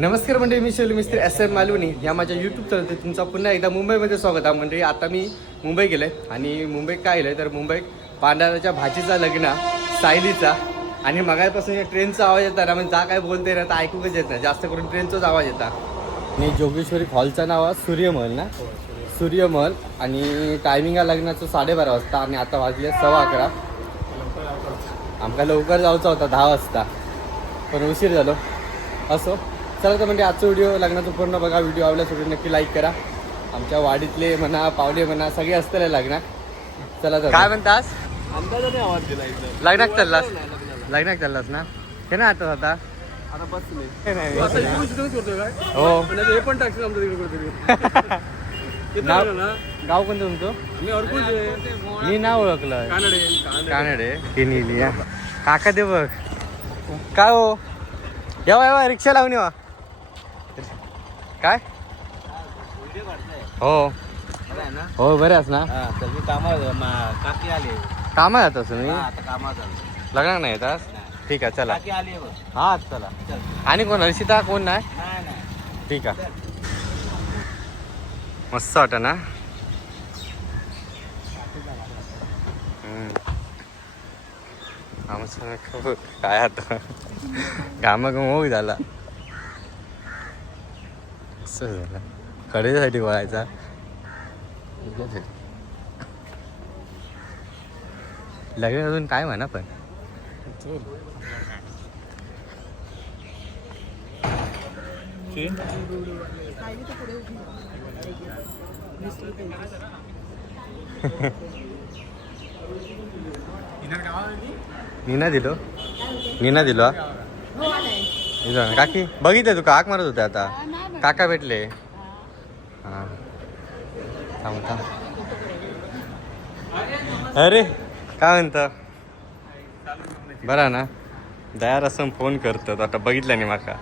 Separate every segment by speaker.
Speaker 1: नमस्कार मंडळी मी शैली मिस्त्री एस एम मालवणी. या माझ्या यूट्यूब चॅनलचे तुमचं पुन्हा एकदा मुंबईमध्ये स्वागत आहे. मंडळी आता मी मुंबई गेलो आहे आणि मुंबईत काय आलं तर मुंबईत पांढऱ्याच्या भाजीचा लग्न सायलीचा. आणि मगापासून या ट्रेनचा आवाज येतात ना म्हणजे जा काय बोलते ना तर ऐकूच येत नाही. जास्त करून ट्रेनचाच आवाज येतात आणि जोगेश्वरी हॉलचं नाव आहे सूर्यमहल ना? सूर्यमहल आणि टायमिंग आहे लग्नाचं साडेबारा वाजता. आणि आता वाजले सव्वा अकरा. आमका लवकर जायचा होता दहा वाजता. पण उशीर झालो. असो. चला तर म्हणजे आजचा व्हिडिओ लग्नाचं पूर्ण बघा. व्हिडिओ आवडल्यास व्हिडिओ नक्की लाईक करा. आमच्या वाडीतले म्हणा पावले म्हणा सगळे असतले लग्नात. चला तर. काय म्हणतास?
Speaker 2: अंदाजाने आवाज दिला इथं.
Speaker 1: लग्नात चाललास? लग्नात चाललास ना? हे ना आता आता
Speaker 2: आता बसले
Speaker 1: हे. हे हो
Speaker 2: पण हे आमचं तिकडे
Speaker 1: नाव
Speaker 2: ना.
Speaker 1: गाव कोणतं तुमचं?
Speaker 2: मी
Speaker 1: मी नाव ओळखलं.
Speaker 2: कानडे कानडे.
Speaker 1: या. काका दे बघ. काय हो? येवा येवा रिक्षा लावून येवा काय? हो. हो बऱ्याच ना?
Speaker 3: काकी आली
Speaker 1: कामात येतात तुम्ही
Speaker 3: आता कामात आलो
Speaker 1: नाही येतात ठीक आहे चला. हा चला. आणि कोण हर्षिता कोण नाही? ठीक आहे. मस्त वाट ना? आमचं काय आता? घामाघूम झाला. असं झालं कडेसाठी बघायचा लग्न अजून काय म्हणा पण नीना दिलो नीना दिलो. काकी बघितलं तू काक मारत होते आता काका भेटले. हां. थांब थांब. अरे काय म्हणतं? बरा ना? दयार असं फोन करतात. आता बघितलं नाही माका.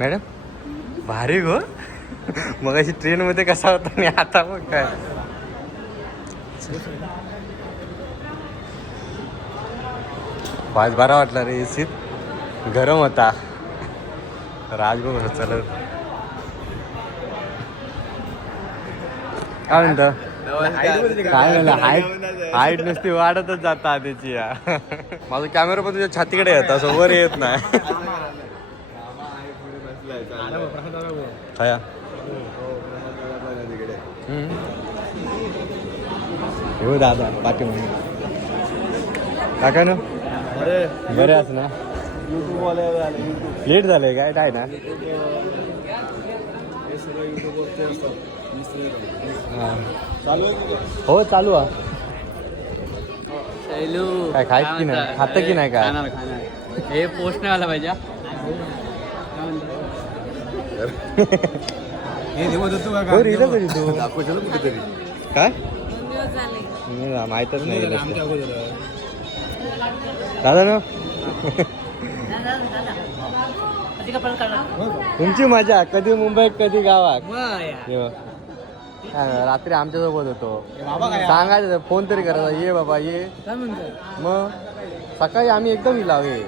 Speaker 1: मॅडम भारी गो. मग अशी ट्रेनमध्ये कसा होता आणि आता मग काय? वाज बरा वाटला रे एसीत गरम होता. राजभोग चल. काय म्हणतं? काय झालं हाईट हाईट नुसती वाढतच जाता त्याची या. माझा कॅमेरा पण तुझ्या छातीकडे येत असं वर येत नाही. हो दादा बाकी म्हणून काका ना?
Speaker 2: अरे.
Speaker 1: बरे आस ना?
Speaker 2: युट्यूब वाले आले युट्यूब
Speaker 1: लेट झालंय काय? काय ना?
Speaker 2: हे. चालू आहे की? काय?
Speaker 1: हो
Speaker 3: शैलू
Speaker 1: खायचं की नाही? खातं की नाही काय?
Speaker 3: हे पोस्ट नाही आला पाहिजे हा.
Speaker 2: हे देवत होतो का
Speaker 1: रिला तरी तू
Speaker 2: कुठेतरी.
Speaker 1: काय? माहीतच नाही. दादा ना? तुमची मजा कधी मुंबईत कधी गावात. ये रात्री आमच्यासोबत होतो सांगायचं फोन तरी करायचा. ये बाबा ये. मग सकाळी आम्ही एकदम इलावे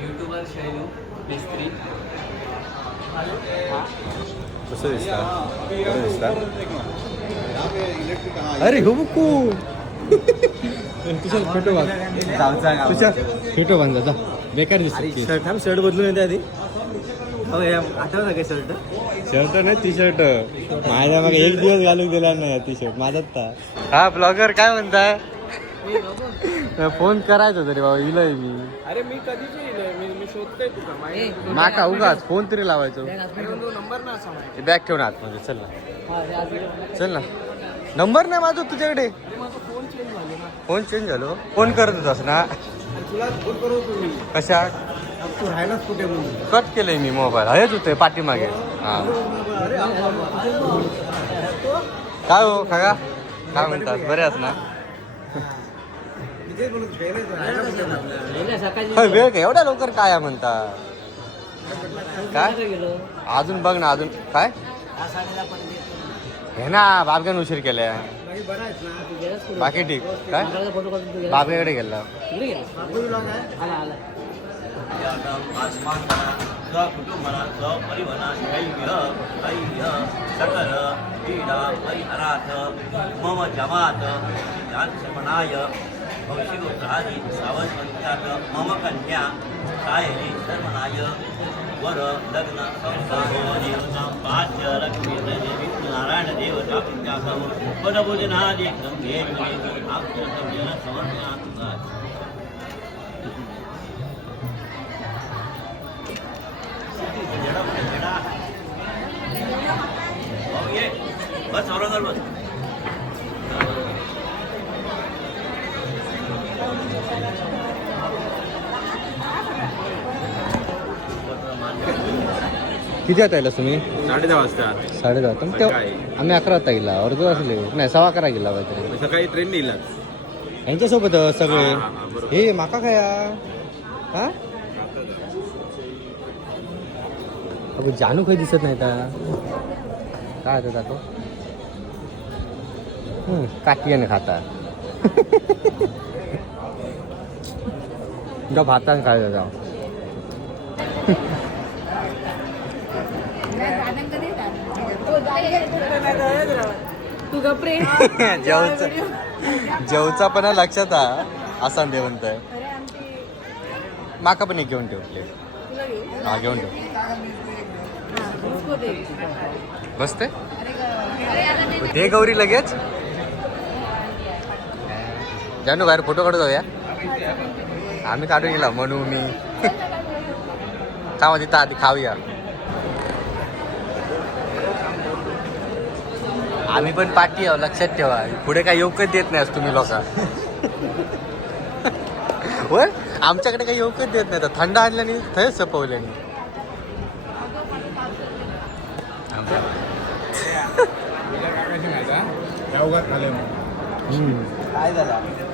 Speaker 3: युट्यूबर शैलू.
Speaker 1: कसं दिसता कसं दिसता
Speaker 2: इलेक्ट्रिक
Speaker 1: अरे हो बुकू तुझ्या फोटो बांध तुझ्या फोटो बांध जा बेकार दिसतो
Speaker 2: शर्ट थांब शर्ट बदलून येते आधी. हो आठवत ना काय शर्ट
Speaker 1: शर्ट नाही टी शर्ट माझ्या मग एक दिवस घालून दिला नाही टी शर्ट माझाच हा ब्लॉगर काय म्हणताय? फोन करायचा तरी बाबा इलय मी.
Speaker 2: अरे मी कधीच शोधतोय तुका माहिती
Speaker 1: माका उगाच फोन तरी लावायचो
Speaker 2: नंबर ना
Speaker 1: बॅग ठेवून आतमध्ये चल ना चल ना नंबर नाही माझा तुझ्याकडे
Speaker 2: माझा फोन चेंज झालो ना
Speaker 1: फोन चेंज झालो फोन करत होतास ना
Speaker 2: आणि तुला फोन करतो मी
Speaker 1: कशा
Speaker 2: तू राहिलाच कुठे म्हणून
Speaker 1: कट केलंय मी मोबाईल हेच होते पाठीमागे हा
Speaker 2: अरे
Speaker 1: काय हो काका काय म्हणतात बऱ्याच ना होय, वेळ काय एवढ्या लवकर काय आहे म्हणता? काय? अजून बघ ना अजून. काय? हे ना बाबग्यान उशीर केलाय. बाकी ठीक. काय? बाबग्याकडे गेला.
Speaker 4: सकल मम जमात यांसमनाय भविष्यगोत्रादि सावंत्यात मम कन्या सायली शर्मनाय वर लग्न संसार पाच्य लक्ष्मी देवी नारायण देवता पुण्यासम पदभोजनादि गंगे आप्तव्यन समर्पणात् जडा म्हणजे जडा भाऊ ये बस औरंगाबाद
Speaker 1: किती आता येईल तुम्ही?
Speaker 2: साडे दहा वाजता.
Speaker 1: साडे दहा पण तेव्हा
Speaker 2: सकाळी.
Speaker 1: आम्ही अकरा वाजता गेला. अर्ध असले. नाही सव्वा अकरा गेला काहीतरी
Speaker 2: सकाळी ट्रेन नेलाच
Speaker 1: यांच्यासोबत सगळे?
Speaker 2: हा, हा, हा, बरोबर.
Speaker 1: हे माका खाया? हा? अगं जानू काही दिसत नाही का काय होतं दाखव? काटियाने खाता. तुझ्या भातान काय जाऊ
Speaker 5: तू गपरे
Speaker 1: जेवचा जेवचा पण लक्षात हा असा दे म्हणताय. माका पण एक घेऊन ठेव प्लेट हा घेऊन ठेव.
Speaker 5: दे
Speaker 1: बसते?
Speaker 5: ते
Speaker 1: गौरी लगेच. जानू बाहेर फोटो काढू जाऊया. आम्ही काढून गेला म्हणू मी. थांबा तिथं आधी खाऊया. आम्ही पण पाठी आहो लक्षात ठेवा. पुढे काही येऊकच देत नाही तुम्ही लोक. होय? आमच्याकडे काही येऊकच देत नाही. तर थंड आणल्याने थंय सपवल्याने.
Speaker 2: काय झालं?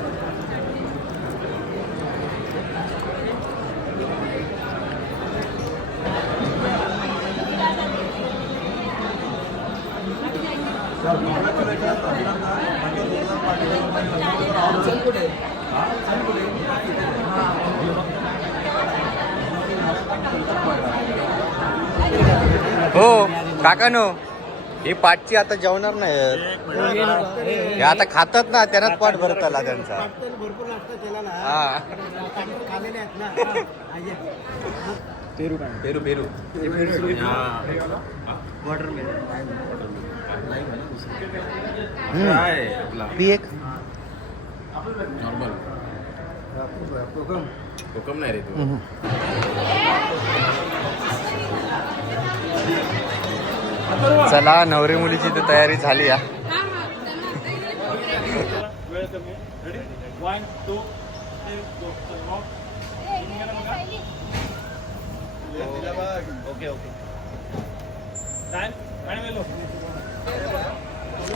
Speaker 1: हो काका नो ही पाठची आता जेवणार नाही हे आता खातात ना त्यांनाच पाठ भरत आला त्यांचा. हा.
Speaker 2: पेरू पेरू पेरू.
Speaker 1: हम्म. पी एक.
Speaker 2: नॉर्मल. हुकम नाही रे तू.
Speaker 1: चला नवरी मुलीची तर तयारी झाली या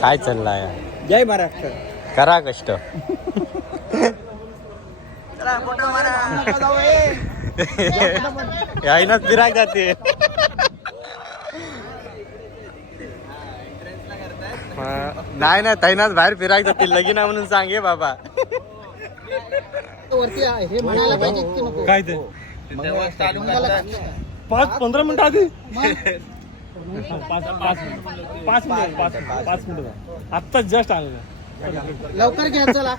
Speaker 1: काय चाललाय?
Speaker 2: जय महाराष्ट्र.
Speaker 1: करा कष्ट. यायनाच फिराय जाते. हा, नाही ना तैनाच बाहेर फिरायला जातील. लगीन म्हणून सांगे बाबा.
Speaker 2: काय ते? पाच पंधरा मिनिटं आधी? पाच पाच पाच मिनिट पाच पाच मिनिट आत्ताच जस्ट आलेलं
Speaker 6: लवकर घ्या चला.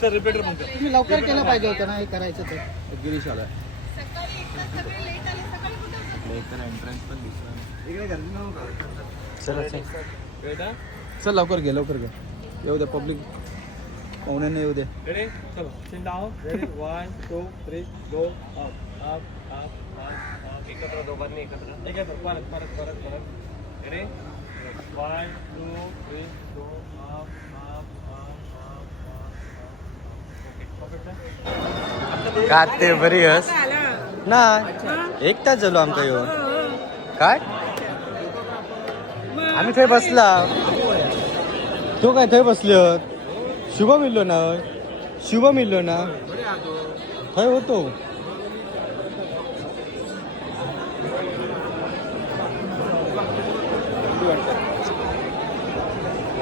Speaker 2: सर रिपीटर म्हणतो
Speaker 6: तुम्ही लवकर केलं पाहिजे होतं ना हे करायचं ते.
Speaker 2: गिरीश आला
Speaker 1: चला चल.
Speaker 2: चल लवकर घे लवकर घे. येऊ दे पब्लिक पाहुण्यांना येऊ दे.
Speaker 7: Ready? चलो. sit down. Ready? One, two, एकत्र दोघांनी एकत्र. एकत्र परत परत परत परत. Up, up. Okay, perfect आहे?
Speaker 1: का ते बरी हस नाही. एक तास झालो आमचा येऊन. काय? आम्ही थंय बसला. तो काय थंय बसलो शुभम मिळलो ना शुभम मिळलो ना? थंय होतो.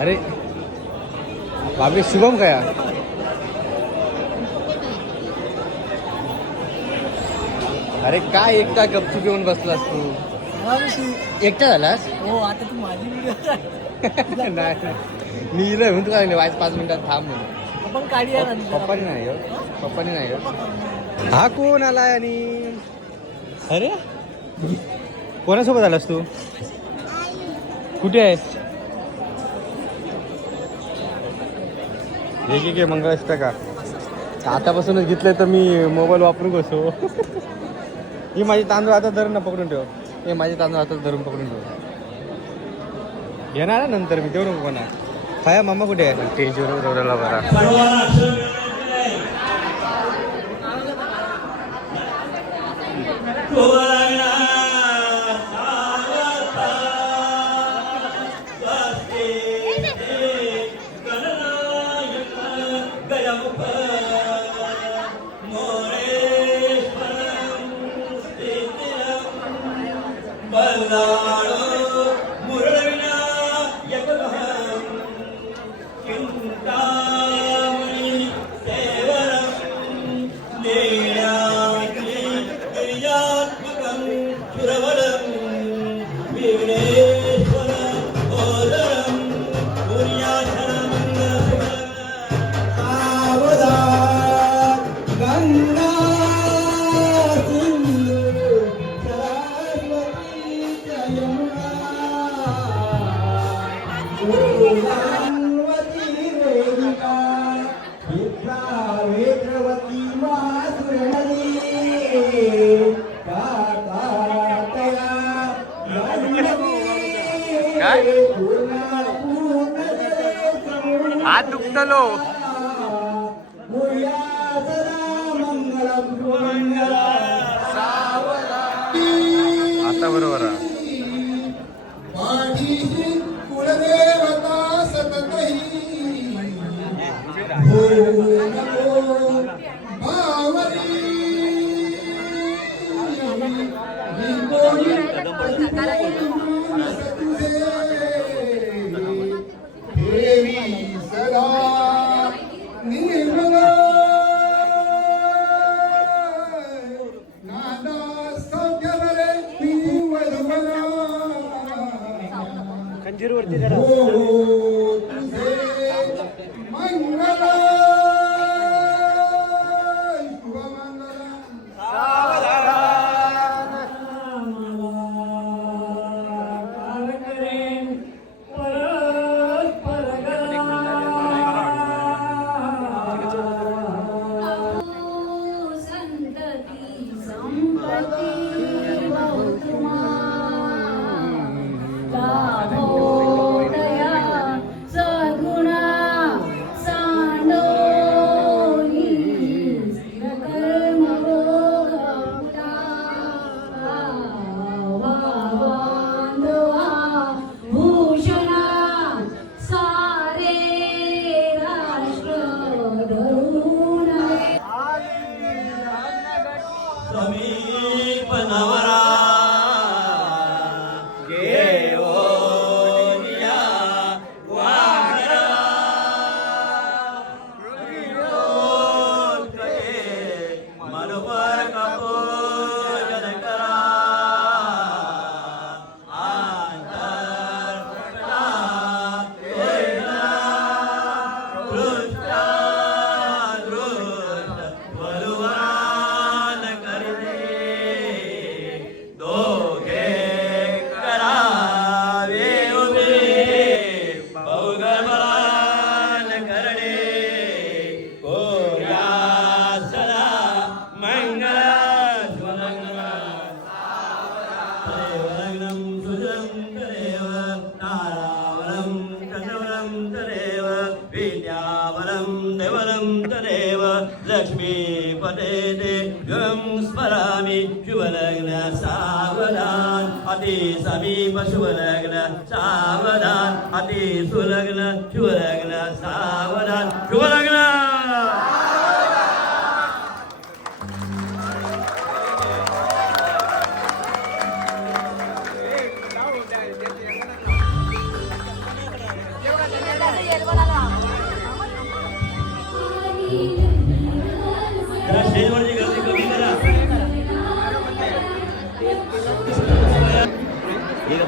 Speaker 1: अरे बाबे शुभम काय अरे काय एकटा गपचूप येऊन बसलास तू? एकटा झालास?
Speaker 6: हो आता तू माझी
Speaker 1: नाही नाही. मी इलं म्हणतो काय नाही वाच पाच मिनिटात थांब म्हणून. पप्पानी नाही हो. पप्पानी नाही हो. हा कोण आलाय आणि? अरे? कोणासोबत आलास तू? कुठे आहेस? घे घे मंगळ असतं का? आतापासूनच घेतलं तर मी मोबाईल वापरू कसो ही माझी तांदूळ आता धरून ना पकडून ठेव. हे माझे तांदूळ आता धरून पकडून ठेव. घेणार आहे नंतर मी देऊ नको कोणा. खाया मामा कुठे आहे? स्टेजवर उडवलेला बरा
Speaker 4: सर्वांना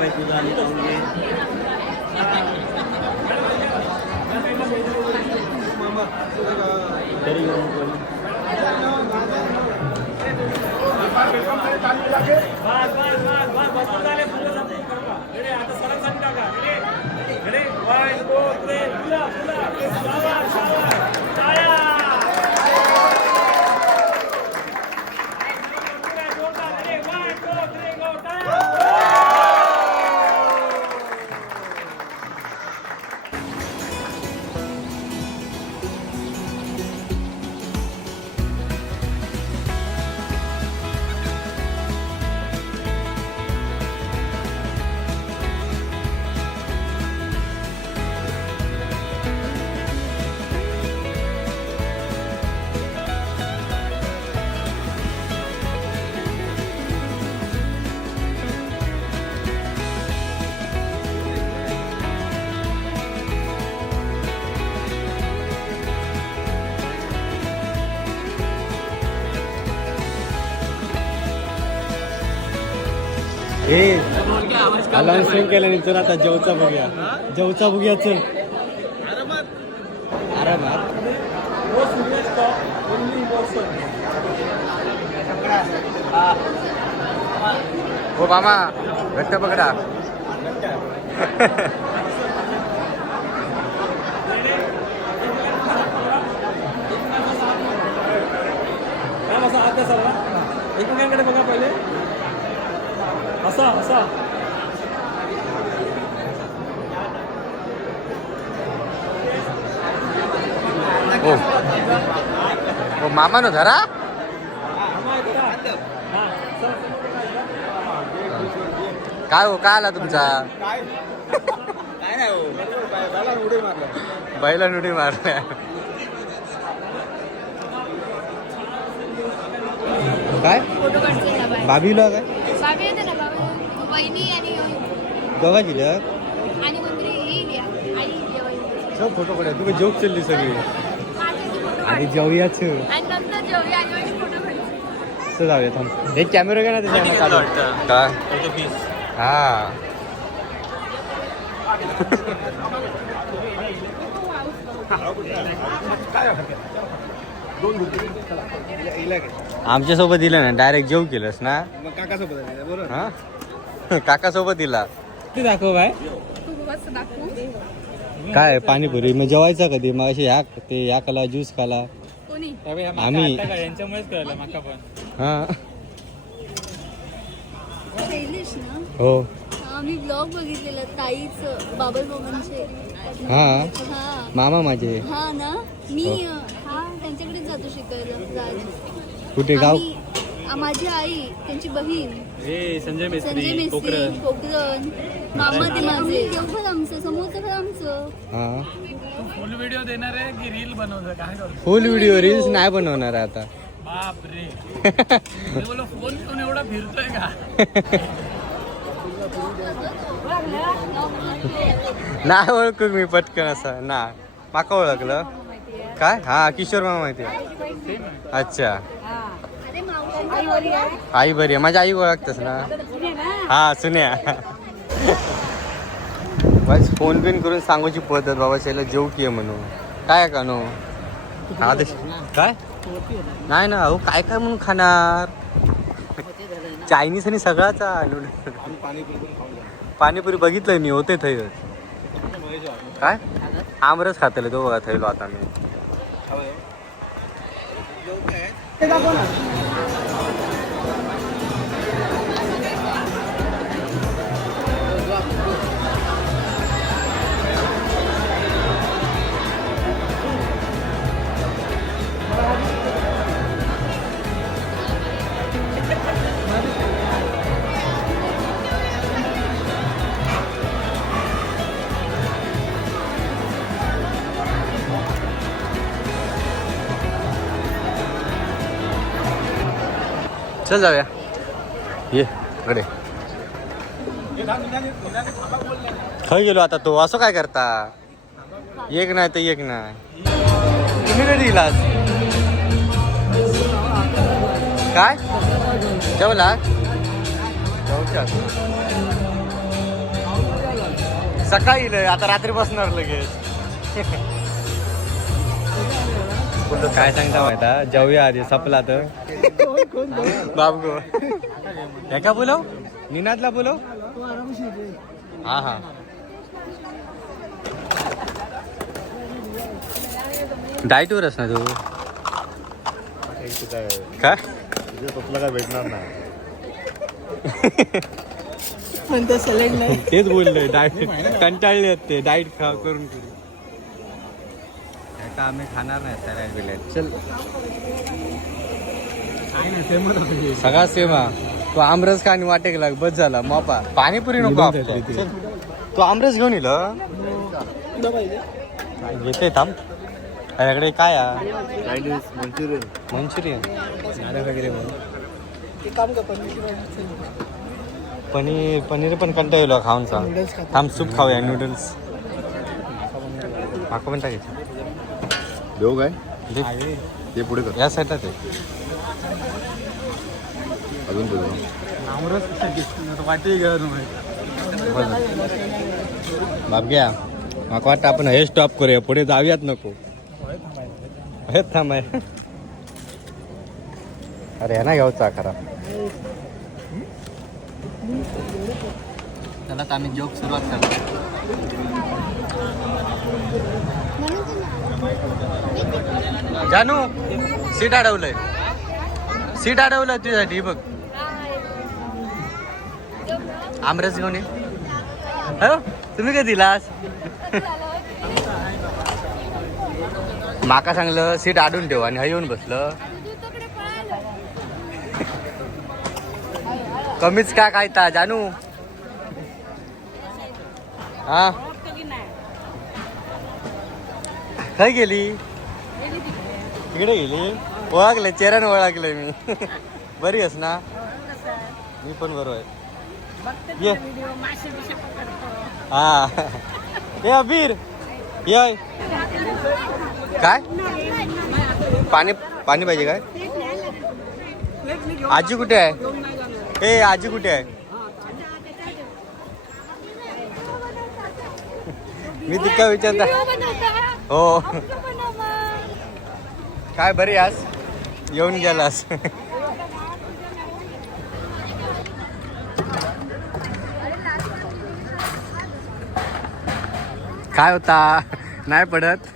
Speaker 4: हे
Speaker 7: का बाई तुझं आणि खाऊन घे तरी घेऊन
Speaker 1: हे अनाउन्समेंट केल्यानंतर आता जवचा बघूया. जवचा बघूया चल. आरामात.
Speaker 3: No
Speaker 1: हो मामा घट्ट पकडा
Speaker 3: मॅम असा हात द्या सर्व एकमेकांकडे बघा पहिले असा असा
Speaker 1: हो हो मामा नो धरा काय हो काय आला तुमचा? बैला उडी मारल्या काय? बाबीला काय
Speaker 5: बाबी येते ना बाबा वहिनी आणि
Speaker 1: दोघा गेल्या?
Speaker 5: आणि कोणतरी येईल या आई येईल या वहिनी
Speaker 1: सब फोटो काढा. तुला जोक चालली सगळी. आणि जेवयाच जाऊया थांब. एक कॅमेरा घ्या ना त्याच्या काय? हा. आमच्यासोबत दिलं ना डायरेक्ट जेव केलंस ना? हा? काका सोबत दिला.
Speaker 3: ते दाखव काय
Speaker 1: काय पाणीपुरी? मग जेवायचा कधी? मग अशी या ते या कला ज्यूस खाला.
Speaker 5: कोणी?
Speaker 1: आम्ही
Speaker 3: यांच्यामुळेच कळलं माका पण.
Speaker 1: हा. हो.
Speaker 5: आम्ही ब्लॉग बघितलेला ताईच बाबल
Speaker 1: हा?
Speaker 5: हा.
Speaker 1: मामा माझे?
Speaker 5: हा ना? मी अ, हा त्यांच्याकडेच जातो शिकायला
Speaker 1: कुठे? गाव?
Speaker 5: माझी आई त्यांची बहीण.
Speaker 3: हे संजय
Speaker 5: संजय मेस्त्री कोकरण मामा ते माझे. घर आमचं समोरचं घर आमचं.
Speaker 1: हा.
Speaker 3: फुल व्हिडिओ देणार आहे की रील बनवलं काय करतो
Speaker 1: फुल व्हिडिओ रील्स नाही बनवणार आहे आता.
Speaker 3: बाप रे बोलो फोन घेऊन एवढा फिरतोय का?
Speaker 1: नाही ओळखू मी पटकन असं. ना. माका ओळखलं? काय? हा किशोर मामा माहिती आहे. अच्छा. आई बरी आहे. माझी आई ओळखतेस ना? हा सुन्या. बस फोन बिन करून सांगूची पद्धत बाबा शेला जेव की आहे म्हणून. काय का नो आदेश काय? नाही ना अहो काय काय म्हणून खाणार? चायनीज आणि सगळाच पाणीपुरी बघितलंय मी होते थंय. काय? आमरस खातले तो बघा थैलो आता मी. चल जाऊया. ये कडे खय गेलो आता तो. असं काय करता? एक नाही तर एक नाही. तुम्ही कधी काय? जेवला. सकाळी आता रात्री बसणार लगेच. काय सांगता माहिती जेवूया आधी सपला तर. बाबगो एका बोलव? निनादला बोलव? हा हा. डाईटवरच ना तू. काय
Speaker 4: तुला काय भेटणार नाही
Speaker 6: म्हणतो सलेंड नाही.
Speaker 1: तेच बोललोय डाएट कंटाळले आहेत ते डाएट खा करून करून. आता आम्ही खाणार नाही सॅलड बिलॅड चल. सगळा सेम हा. तू आमरस खा आणि वाटेक लाग बस झाला मोपा. पाणीपुरी नको. चल. तू आमरस घेऊन येईल येते थांब. त्याच्याकडे काय
Speaker 4: चायनीज मंचुरियन.
Speaker 1: मंचुरियन. वगैरे
Speaker 6: पनीर
Speaker 1: पनीर पनीर पण कंटाळलो खाऊन सांग थांब सूप खाऊया नूडल्स माका पण टाकायचं.
Speaker 4: देऊ काय. ते पुढे कर.
Speaker 1: या साईडला ते
Speaker 4: अजून देऊ
Speaker 1: बाप घ्या. माका वाटतं आपण हे स्टॉप करूया. पुढे जाऊयात नको. हे थांबाय. अरे ना घ्यावचा खरा.
Speaker 3: त्यालाच आम्ही जोक सुरुवात करतो.
Speaker 1: जानू सीट अडवलंय. सीट अडवलं तुझ्यासाठी बघ. आमरस घेऊन ये. हो? तुम्ही कधी दिलास? माका सांगलं सीट आडून ठेव आणि हा येऊन बसलं. कमीच का काय ता जानू? हा? काय गेली तिकडे गेली? ओळखलं चेहऱ्यानं ओळखलंय मी. बरी आहेस ना? मी पण बरोबर आहे. ये. हा. ए अबीर. ये. काय? पाणी पाणी पाहिजे काय? आजी कुठे आहे? ए आजी कुठे आहे? मी तिका विचारता हो. काय बरी आज येऊन गेलास. काय होता? नाही पडत.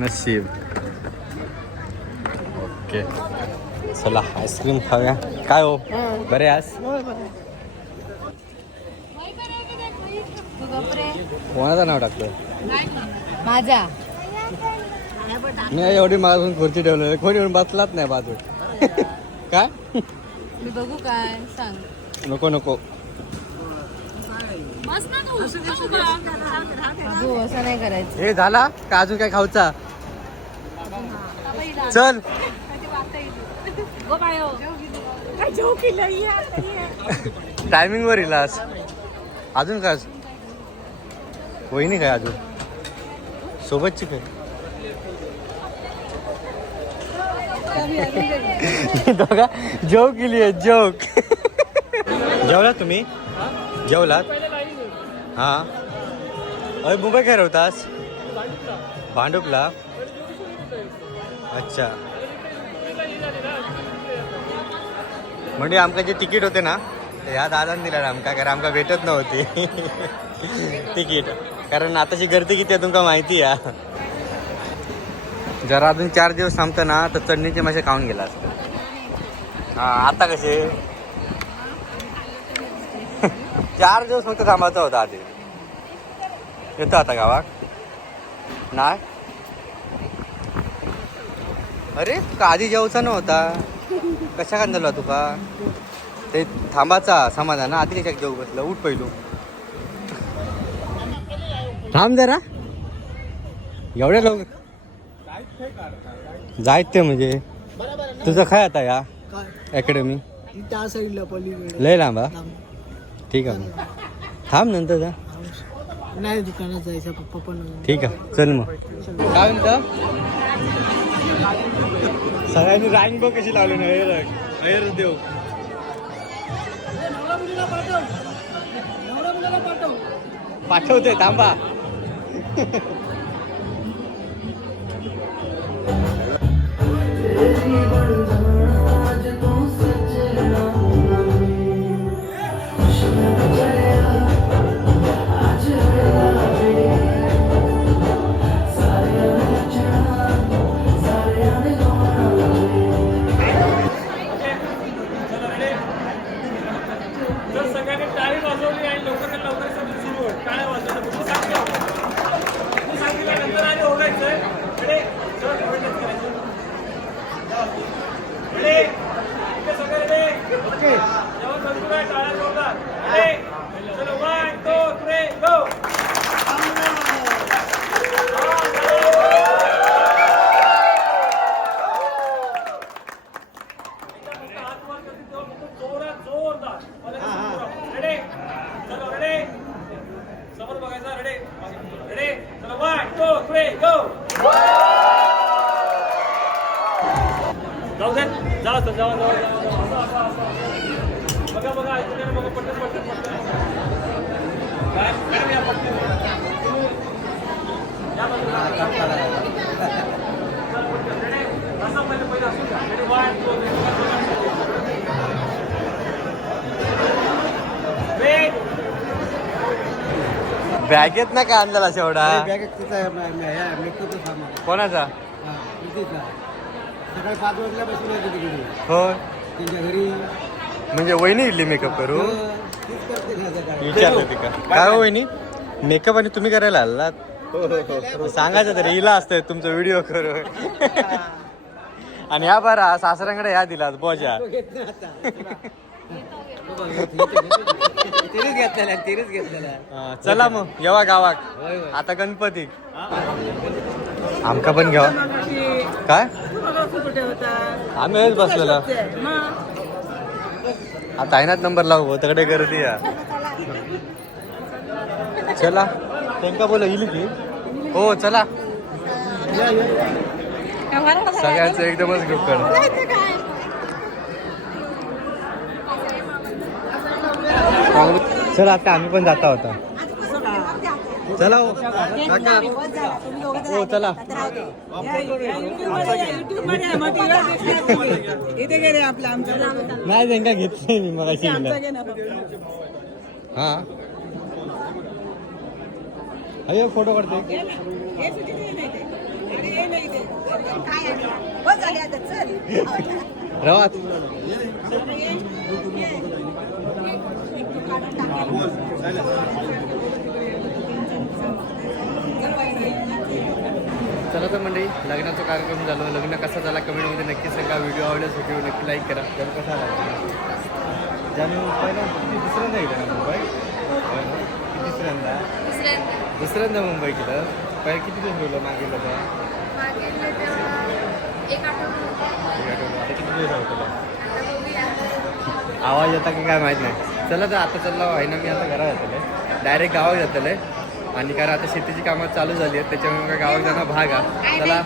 Speaker 1: नशीब. ओके. चला आईस्क्रीम खाऊया. काय हो? बरे आज कोणाचं नाव टाकलं
Speaker 5: माझा.
Speaker 1: मी एवढी माझून खुर्ची ठेवलं कोणी येऊन बसलाच नाही बाजू काय?
Speaker 5: मी बघू काय सांग.
Speaker 1: नको नको.
Speaker 5: बाबू असं नाही करायचं.
Speaker 1: हे झाला का अजून काय खाऊचा? चल. टायमिंग वर इलास अजून काय? वहिनी काय अजून? सोबतची काय? दोघा जोक केली आहे जोक जेवलात तुम्ही? जेवलात? हा. अरे मुंबई काय होतास? भांडुपला? अच्छा. म्हणजे आमका जे तिकीट होते ना? ते ह्या दादान दिला आमका कारण आमका भेटत नव्हती. तिकीट. कारण आताची गर्दी किती आहे तुमका माहिती आहे? जर अजून चार दिवस थांबतं ना तर चढणीचे मासे खाऊन गेला असतं. हा आता कसे? चार दिवस फक्त थांबायचा होता आधी. येतो आता गावात. नाही? अरे का आधी जेवचा नव्हता. कशा कांदला तुका? ते थांबाचा समाधान ना आधी कशा जेऊ बसलं? उठ पहिलो थांब जरा. एवढ्या लवकर जायत ते म्हणजे. तुझं काय आता या? अकॅडमी
Speaker 6: ती त्या साईडला पलीकडे.
Speaker 1: लय लांबा. ठीक आहे मग. थांब नंतर जा.
Speaker 6: नाही दुकानात जायचं पप्पा पण
Speaker 1: ठीक आहे चल मग. काय म्हणतं? सगळ्यांनी राईन बघ कशी लावली ना हेर हेर देव. पाठवते थांबा. बॅगेत ना काय आणलेला शेवडा कोणाचा?
Speaker 6: हा, इथेच आहे. सकाळी पाच वाजल्या बसून होते तिकडे
Speaker 1: हो
Speaker 6: त्यांच्या घरी.
Speaker 1: म्हणजे वहिनी इडली मेकअप करू?
Speaker 6: हो,
Speaker 1: विचारलं काय हो वहिनी? मेकअप आणि तुम्ही करायला आलात? सांगायचं तरी हिला असतंय तुमचा व्हिडिओ करू आणि या बरा सासऱ्यांकडे या दिलात बोजा.
Speaker 6: तिरीच घेतलेला तिरीच घेतलेला
Speaker 1: हा, चला मग येवा गावात. आता गणपती. आमका पण घ्यावा काय? आम्ही हेच बसलेला. आता आहे ना नंबर लावू तिकडे गर्दी या चला. त्यांका बोला येईल की? हो चला. सगळ्यांचं एकदमच ग्रुप कर. चला आता आम्ही पण जाता होता. चला हो. काका. हो चला.
Speaker 6: गेले आपला आमचा
Speaker 1: नाही मी मग हा. अयो फोटो काढते. रवात चला तर मंडळी लग्नाचा कार्यक्रम झालो. लग्न कसा झाला कमेंटमध्ये नक्की सांगा. व्हिडिओ आवडल्यास व्हिडिओ नक्की लाईक करा. तर कसा झाला? ज्याने पहिला दुसऱ्यांदा ना मुंबई दुसऱ्यांदा.
Speaker 5: दुसऱ्यांदा
Speaker 1: मुंबई केलं? पहिले किती दिवस ठेवलं मागे
Speaker 5: एक आठवडा
Speaker 1: आता किती दिवस
Speaker 5: बघूया.
Speaker 1: आवाज येता की काय माहीत नाही? चला तर आता चाललो आहे ना मी आता घरात जातले डायरेक्ट गावात जातले आणि कारण आता शेतीची कामं चालू झाली आहेत त्याच्यामुळे गावात जाणं भाग आहे. चला.